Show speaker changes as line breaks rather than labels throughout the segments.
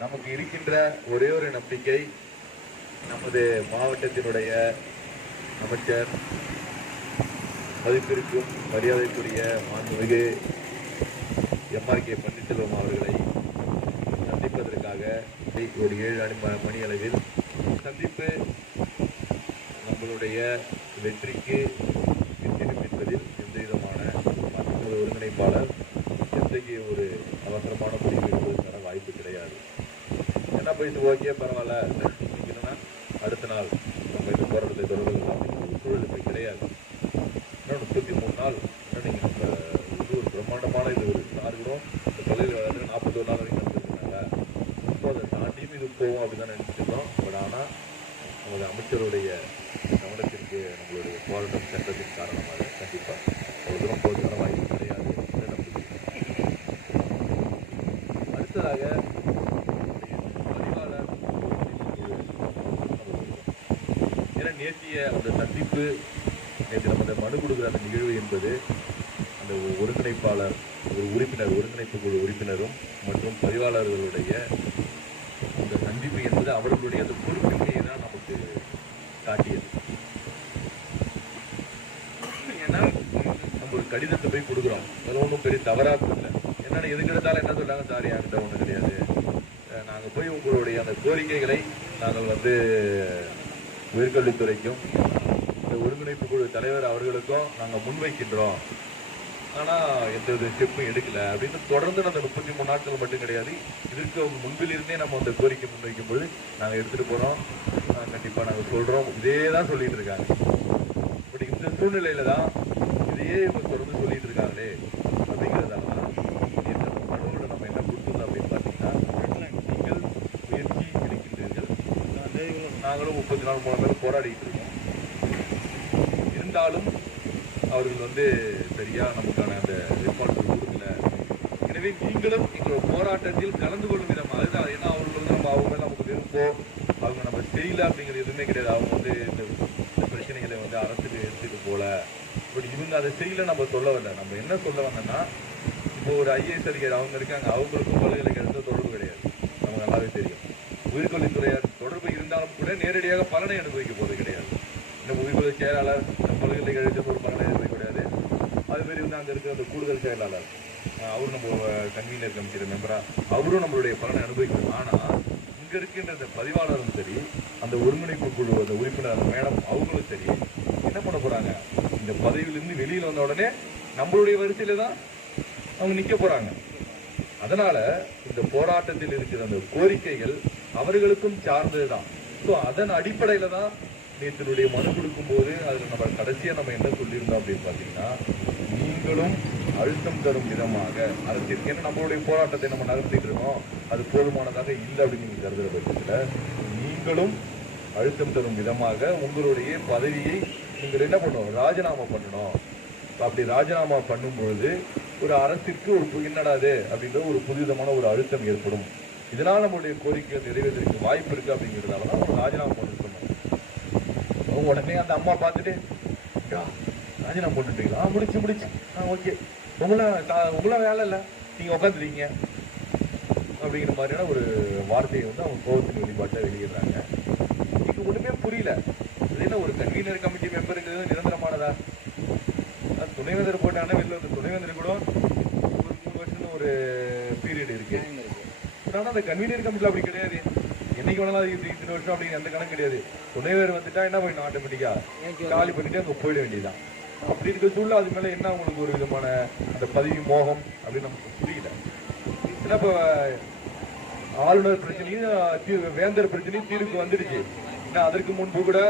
நமக்கு இருக்கின்ற ஒரே ஒரு நம்பிக்கை நமது மாவட்டத்தினுடைய அமைச்சர் மதிப்பிற்கும் மரியாதைக்குரிய மாண்புமிகு எம்ஆர்கே பன்னீர்செல்வம் அவர்களை சந்திப்பதற்காக ஒரு ஏழு மணி அளவில் சந்திப்பு நம்மளுடைய வெற்றிக்கு வித்திடும் என்பதில் எந்த விதமான ஒருங்கிணைப்பாளர் எத்தகைய ஒரு அவசரமான முடிவு எடுப்பதற்கான வாய்ப்பு போயிட்டு ஓகே பரவாயில்ல. இன்னைக்கு அடுத்த நாள் நம்ம இது போராட்டத்தை தொடர்பு அப்படிங்கிற சூழல் இப்போ கிடையாது. இன்னும் முப்பத்தி மூணு நாள். இன்னும் நீங்கள் நம்ம இது ஒரு பிரம்மாண்டமான இது ஒரு சார்கிறோம் இந்த தொழில் நாற்பத்தொரு நாள் வரைக்கும் நடந்துருக்காங்க இப்போ அதை தாண்டியும் இது போகும் அப்படின்னு தான் நினச்சிருந்தோம். பட் ஆனால் நமது அமைச்சருடைய கவனத்திற்கு நம்மளுடைய போராட்டம் சென்றதின் காரணமாக கண்டிப்பாக அவ்வளோ தூரம் போவதற்கான வாய்ப்பு கிடையாது. அடுத்ததாக பதிவாளர் ஏன்னா நேற்றைய அந்த சந்திப்பு நேற்று நம்ம அந்த மனு கொடுக்குற அந்த நிகழ்வு என்பது அந்த ஒருங்கிணைப்பாளர் ஒரு உறுப்பினர் ஒருங்கிணைப்பு குழு உறுப்பினரும் மற்றும் பதிவாளர்களுடைய அந்த சந்திப்பு என்பது அவர்களுடைய அந்த பொறுப்பின்மையை தான் நமக்கு காட்டியது. ஏன்னா நம்ம ஒரு கடிதத்தை போய் கொடுக்குறோம். அது ஒன்றும் பெரிய தவறாக இல்லை என்னென்ன எதுக்கு எடுத்தாலும் என்ன சொல்கிறாங்க சார் என்கிட்ட ஒன்றும் கிடையாது. நாங்கள் போய் உங்களுடைய அந்த கோரிக்கைகளை நாங்கள் வந்து உயர்கல்வித்துறைக்கும் இந்த ஒருங்கிணைப்பு குழு தலைவர் அவர்களுக்கும் நாங்கள் முன்வைக்கின்றோம். ஆனால் எந்த ஒரு ஸ்டெப்பும் எடுக்கல. அப்படின்னு தொடர்ந்து அந்த முப்பத்தி மூணு நாட்கள் மட்டும் கிடையாது. இதற்கு முன்பிலிருந்தே நம்ம அந்த கோரிக்கை முன்வைக்கும் பொழுது நாங்கள் எடுத்துகிட்டு போகிறோம் கண்டிப்பாக நாங்கள் சொல்கிறோம் இதே தான் சொல்லிகிட்டு இருக்காங்க. பட் இந்த சூழ்நிலையில் தான் இதையே இவங்க தொடர்ந்து சொல்லிகிட்டு இருக்காங்களே அப்படிங்கிறதால தான் இந்த மனுவில் நம்ம என்ன கொடுத்தது அப்படின்னு பார்த்தீங்கன்னா நீங்கள் முயற்சி எடுக்கின்றீர்கள் நாங்களும் முப்பத்தி நாலு மூணு பேரும் போராடிட்டு இருக்கோம். இருந்தாலும் அவர்கள் வந்து சரியாக நமக்கான அந்த ரெஸ்பான்ஸ் கொடுக்கல. எனவே நீங்களும் எங்களோட போராட்டத்தில் கலந்து கொள்ளும் விதம் அதுதான். ஏன்னா அவர்கள் வந்து நம்ம அவங்க மேலே நமக்கு விருப்பம் அவங்க நம்ம தெரியல அப்படிங்கிறது எதுவுமே கிடையாது. அவங்க வந்து இந்த பிரச்சனைகளை வந்து அரசுக்கு எடுத்துகிட்டு போல. பட் இவங்க அதை செய்யல நம்ம சொல்ல வரல. நம்ம என்ன சொல்ல வந்தோம்னா இப்போ ஒரு ஐஏஎஸ் அதிகாரி அவங்க இருக்காங்க. அவங்களுக்கும் பல்கலைக்கழகத்தில் தொடர்பு கிடையாது. நமக்கு நல்லாவே தெரியும். உயிர்கொல்லித்துறையார் தொடர்பு இருந்தாலும் கூட நேரடியாக பலனை அனுபவிக்க போவது கிடையாது. இந்த உயிர்கொல்லி செயலாளர் இந்த பல்கலைக்கழகத்தில் ஒரு பலனை அனுபவிக்க கிடையாது அது வந்து அங்கே இருக்கிற அந்த கூடுதல் செயலாளர் அவரும் நம்ம கன்வீனர் கமிட்டியில் மெம்பரா அவரும் நம்மளுடைய பலனை அனுபவிக்கணும். ஆனால் இங்கே இருக்கின்ற இந்த பதிவாளரும் சரி அந்த ஒருங்கிணைப்பு குழு அந்த உறுப்பினர் அந்த மேடம் அவங்களும் சரி என்ன பண்ண போகிறாங்க இந்த பதவியிலிருந்து வெளியில் வந்த உடனே நம்மளுடைய வரிசையில் தான் அவங்க நிற்க போகிறாங்க அதனால் இந்த போராட்டத்தில் இருக்கிற அந்த கோரிக்கைகள் அவர்களுக்கும் சார்ந்தது தான் ஸோ அதன் அடிப்படையில் தான் நேற்றினுடைய மனு கொடுக்கும்போது அதில் நம்ம கடைசியாக நம்ம என்ன சொல்லியிருந்தோம் அப்படின்னு பார்த்தீங்கன்னா நீங்களும் அழுத்தம் தரும் விதமாக அரசிற்கு ஏன்னா நம்மளுடைய போராட்டத்தை நம்ம நடத்திட்டு இருக்கோம். அது போதுமானதாக இல்லை அப்படின்னு நீங்கள் கருதுகிற பட்சத்தில் நீங்களும் அழுத்தம் தரும் விதமாக உங்களுடைய பதவியை நீங்கள் என்ன பண்ணணும்? ராஜினாமா பண்ணணும். அப்படி ராஜினாமா பண்ணும் பொழுது ஒரு அரசிற்கு ஒரு என்னடாது அப்படின்ற ஒரு புதுவிதமான ஒரு அழுத்தம் ஏற்படும். இதனால் நம்மளுடைய கோரிக்கை நிறைவேறதுக்கு வாய்ப்பு இருக்கு அப்படிங்கிறதால தான் அவங்க ராஜினாமா பண்ண அவங்க உடனே அந்த அம்மா பார்த்துட்டு "யா, ராஜினாமா போட்டுட்டீங்களா? ஆ முடிச்சு முடிச்சு. ஆ ஓகே. உங்களாம் உங்களாம் வேலை இல்லை. நீங்கள் உட்காந்துருக்கீங்க அப்படிங்கிற மாதிரியான ஒரு வார்த்தையை வந்து அவங்க கோபத்தின் வெளிப்பாட்டை வெளியிடுறாங்க. இது ஒன்றுமே புரியல. என்ன ஒரு கன்வீனர் கமிட்டி மெம்பருங்கிறது நிரந்தரமானதா? துணைவேந்தர் போட்டாங்கன்னா வெளில வந்து துணைவேந்தர் கூட ஒரு மூணு வருஷம் ஒரு ஆனா அந்த கன்வீனர் கமிட்டில அப்படி கிடையாது. என்னைக்கு வேணாலும் இது இத்தனை வருஷம் அப்படிங்கிற அந்த கணக்கு கிடையாது. துணைவேர் வந்துட்டா என்ன பண்ணணும் ஆட்டோமேட்டிக்கா காலி பண்ணிட்டு அங்க போயிட வேண்டியதுதான். அப்படி இருக்க சூழ்நிலை அது மேல என்ன உங்களுக்கு ஒரு விதமான அந்த பதவி மோகம் அப்படின்னு நமக்கு புரியல. ஏன்னா இப்ப ஆளுநர் பிரச்சனையும் வேந்தர் பிரச்சனையும் தீர்வுக்கு வந்துடுச்சு. ஏன்னா அதற்கு முன்பு கூட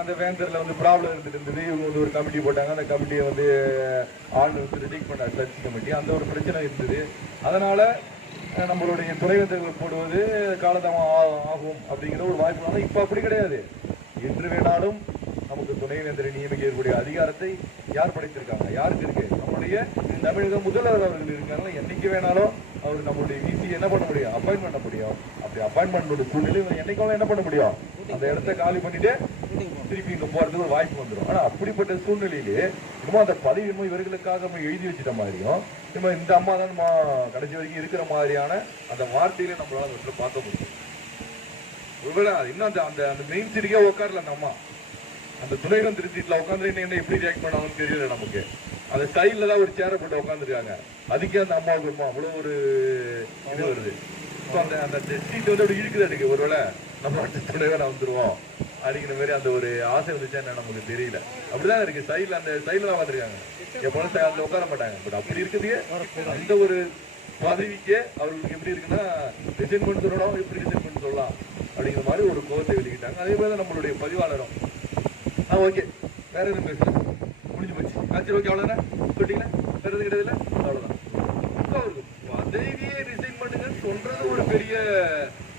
அந்த வேந்தர்ல வந்து ப்ராப்ளம் இருந்துட்டு இருந்தது இவங்க வந்து ஒரு கமிட்டி போட்டாங்க. அந்த கமிட்டியை வந்து ஆளுநர் வந்து ரிலீக் பண்ண சர்ச் கமிட்டி அந்த ஒரு பிரச்சனை இருந்தது. அதனால நம்மளுடைய துணைவேந்தர்கள் போடுவது காலதாமம் ஆகும் அப்படிங்கிற ஒரு வாய்ப்பு ஆனால் இப்போ அப்படி கிடையாது. என்று வேணாலும் நமக்கு துணைவேந்தரை நியமிக்கக்கூடிய அதிகாரத்தை யார் படைத்திருக்காங்க? யாருக்கு இருக்கு? நம்முடைய தமிழக முதல்வர் அவர்கள் இருக்காங்க என்னைக்கு வேணாலும் அவர் நம்மளுடைய விசி என்ன பண்ண முடியும்? அப்பாயின்மெண்ட் பண்ண முடியும். அப்படி அப்பாயின்மெண்ட் சூழ்நிலை என்னைக்கு என்ன பண்ண முடியும்? அந்த இடத்த காலி பண்ணிட்டு திருப்பி இங்க போறதுக்கு ஒரு வாய்ப்பு வந்துடும் ஆனா அப்படிப்பட்ட சூழ்நிலையிலே சும்மா அந்த பதவி இன்னும் இவர்களுக்காக நம்ம எழுதி வச்சிட்ட மாதிரியும் நம்ம இந்த அம்மா தான் நம்ம கடைசி வரைக்கும் இருக்கிற மாதிரியான அந்த வார்த்தையில நம்மளால அந்த பார்க்க முடியும். ஒருவேளை இன்னும் அந்த அந்த அந்த மெயின் சீட்டுக்கே உட்காரல அந்த அம்மா. அந்த துணைவன் திருச்சிட்டுல உட்காந்து என்ன எப்படி ரியாக்ட் பண்ணாங்கன்னு தெரியல நமக்கு. அந்த ஸ்டைல்ல தான் ஒரு சேரை போட்டு உட்காந்துருக்காங்க அதுக்கே அந்த அம்மாவுக்கு அம்மா அவ்வளவு ஒரு இது வருது. அந்த அந்த சீட் வந்து அப்படி இருக்குது அதுக்கு. ஒருவேளை நம்ம அடுத்த துணைவன் வந்துருவோம் அப்படிங்கிற மாதிரி அந்த ஒரு ஆசை வந்துச்சா என்ன நமக்கு தெரியல. அப்படிதான் இருக்கு. சைடில் அந்த சைடில் தான் பார்த்துருக்காங்க. எப்போதும் அதில் உட்கார மாட்டாங்க. பட் அப்படி இருக்குதுக்கு அந்த ஒரு பதவிக்கே அவர்களுக்கு எப்படி இருக்குன்னா ரிசைன் பண்ணி சொல்லணும் எப்படி ரிசைன் பண்ணி சொல்லலாம் அப்படிங்கிற மாதிரி ஒரு கோவத்தை வெளியிட்டாங்க. அதே மாதிரி தான் நம்மளுடைய பதிவாளரும். ஆ ஓகே வேற எதுவும் பேசல. முடிஞ்சு போச்சு. ஆ சரி ஓகே அவ்வளோதானே சொல்லிட்டீங்களா? வேற எதுவும் கிடையாது அவ்வளோதான் அவருக்கு பதவியே ரிசைன் பண்ணுங்கன்னு சொல்றது ஒரு பெரிய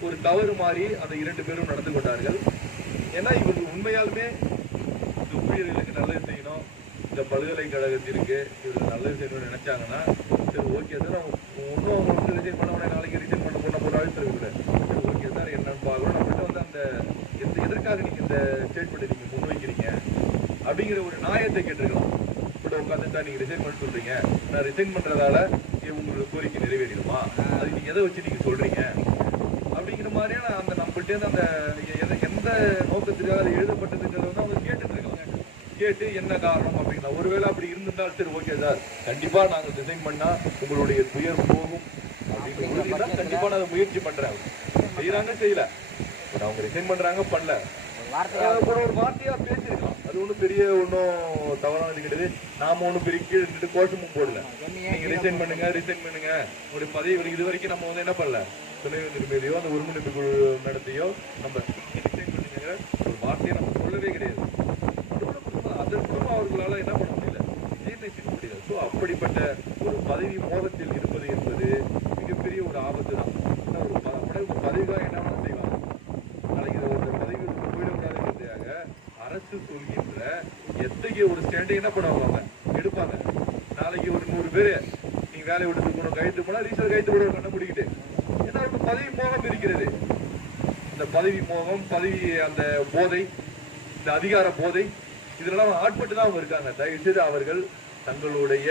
ஒரு தவறு மாதிரி அந்த இரண்டு பேரும் நடந்து கொண்டார்கள். ஏன்னா இவர்கள் உண்மையாலுமே இந்த ஊழியர்களுக்கு நல்லது செய்யணும். இந்த பல்கலைக்கழகத்திற்கு இவர்கள் நல்லது செய்யணும்னு நினைச்சாங்கன்னா சரி ஓகே சார் ஒன்றும் அவங்க வந்து ரிசைன் பண்ண உடனே நாளைக்கு ரிசைன் பண்ண போன போனாலும் தெரியல சரி ஓகே சார் என்னன்னு பார்க்கணும். நம்மகிட்ட வந்து அந்த எந்த எதற்காக நீங்கள் இந்த ஸ்டேட்மெண்ட் நீங்கள் முன்வைக்கிறீங்க அப்படிங்கிற ஒரு நியாயத்தை கேட்டிருக்கலாம். இப்படி உட்காந்துட்டா நீங்கள் ரிசைன் பண்ண சொல்கிறீங்க நான் ரிசைன் பண்ணுறதால உங்களோட கோரிக்கை நிறைவேறிடுமா? அது நீங்கள் எதை வச்சு நீங்கள் சொல்கிறீங்க மாதிரியான அந்த நம்மள்ட்ட இருந்து அந்த எந்த நோக்கத்துக்காக அது எழுதப்பட்டதுங்கிறத வந்து அவங்க கேட்டுட்டு இருக்காங்க கேட்டு என்ன காரணம் அப்படின்னா ஒருவேளை அப்படி இருந்திருந்தால் சரி ஓகே சார் கண்டிப்பா நாங்க டிசைன் பண்ணா உங்களுடைய துயர் போகும் அப்படின்னு உறுதியா கண்டிப்பா நான் அதை முயற்சி பண்றேன். செய்யறாங்க செய்யல. அவங்க ரிசைன் பண்றாங்க பண்ணல. ஒரு ஒரு வார்த்தையா பேசியிருக்கலாம் அது ஒன்றும் பெரிய ஒன்றும் தவறானது கிடையாது. நாம ஒன்றும் பெரிய கீழே நின்று கோஷமும் போடல. நீங்க ரிசைன் பண்ணுங்க ரிசைன் பண்ணுங்க. உங்களுடைய பதவி வரைக்கும் இது வரைக்கும் நம்ம வந்து என்ன பண்ணல? துணைவேந்தர் மேலேயோ அந்த ஒருங்கிணைப்பு குழு நடத்தியோ நம்ம ரிசைன் பண்ணுங்கிற ஒரு வார்த்தையை நம்ம சொல்லவே கிடையாது. அதற்கும் அவர்களால் என்ன பண்ண முடியல? ஜீர்ணிக்க முடியல. ஸோ அப்படிப்பட்ட ஒரு பதவி மோதத்தில் இருப்பது என்பது மிகப்பெரிய ஒரு ஆபத்து தான். ஒரு ப- அப்படியே ஒரு பதவிக்காக என்ன வேணா செய்வாங்க நாளைக்கு இதை ஒரு பதவி விட்டு போயிடக்கூடாதுங்கிறதுக்காக அரசு சொல்கின்ற எத்தகைய ஒரு ஸ்டாண்டை என்ன பண்ணுவாங்க? அவங்க? எடுப்பாங்க. நாளைக்கு ஒரு நூறு பேர் நீங்க வேலையை விட்டு போகணும் கைத்து போனா ரீசர் கைத்து கூட கண்ண முடிக்கிட்டு. ஏன்னா இப்போ பதவி மோகம் இருக்கிறது. இந்த பதவி மோகம் பதவி அந்த போதை இந்த அதிகார போதை இதெல்லாம் ஆட்பட்டு தான் அவங்க இருக்காங்க. தயவு செய்து அவர்கள் தங்களுடைய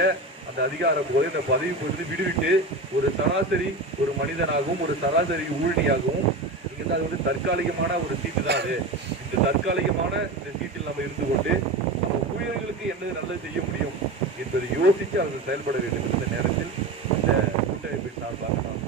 அந்த அதிகார போதை இந்த பதவி பொறுத்து விடுவிட்டு ஒரு சராசரி ஒரு மனிதனாகவும் ஒரு சராசரி ஊழியாகவும் நீங்க அது வந்து தற்காலிகமான ஒரு சீட்டு தான் அது. இந்த தற்காலிகமான இந்த சீட்டில் நம்ம இருந்து கொண்டு ஊழியர்களுக்கு என்ன நல்லது செய்ய முடியும் என்பதை யோசித்து அவர்கள் செயல்பட வேண்டும் இந்த நேரத்தில் இந்த கூட்டமைப்பின் சார்பாக நான்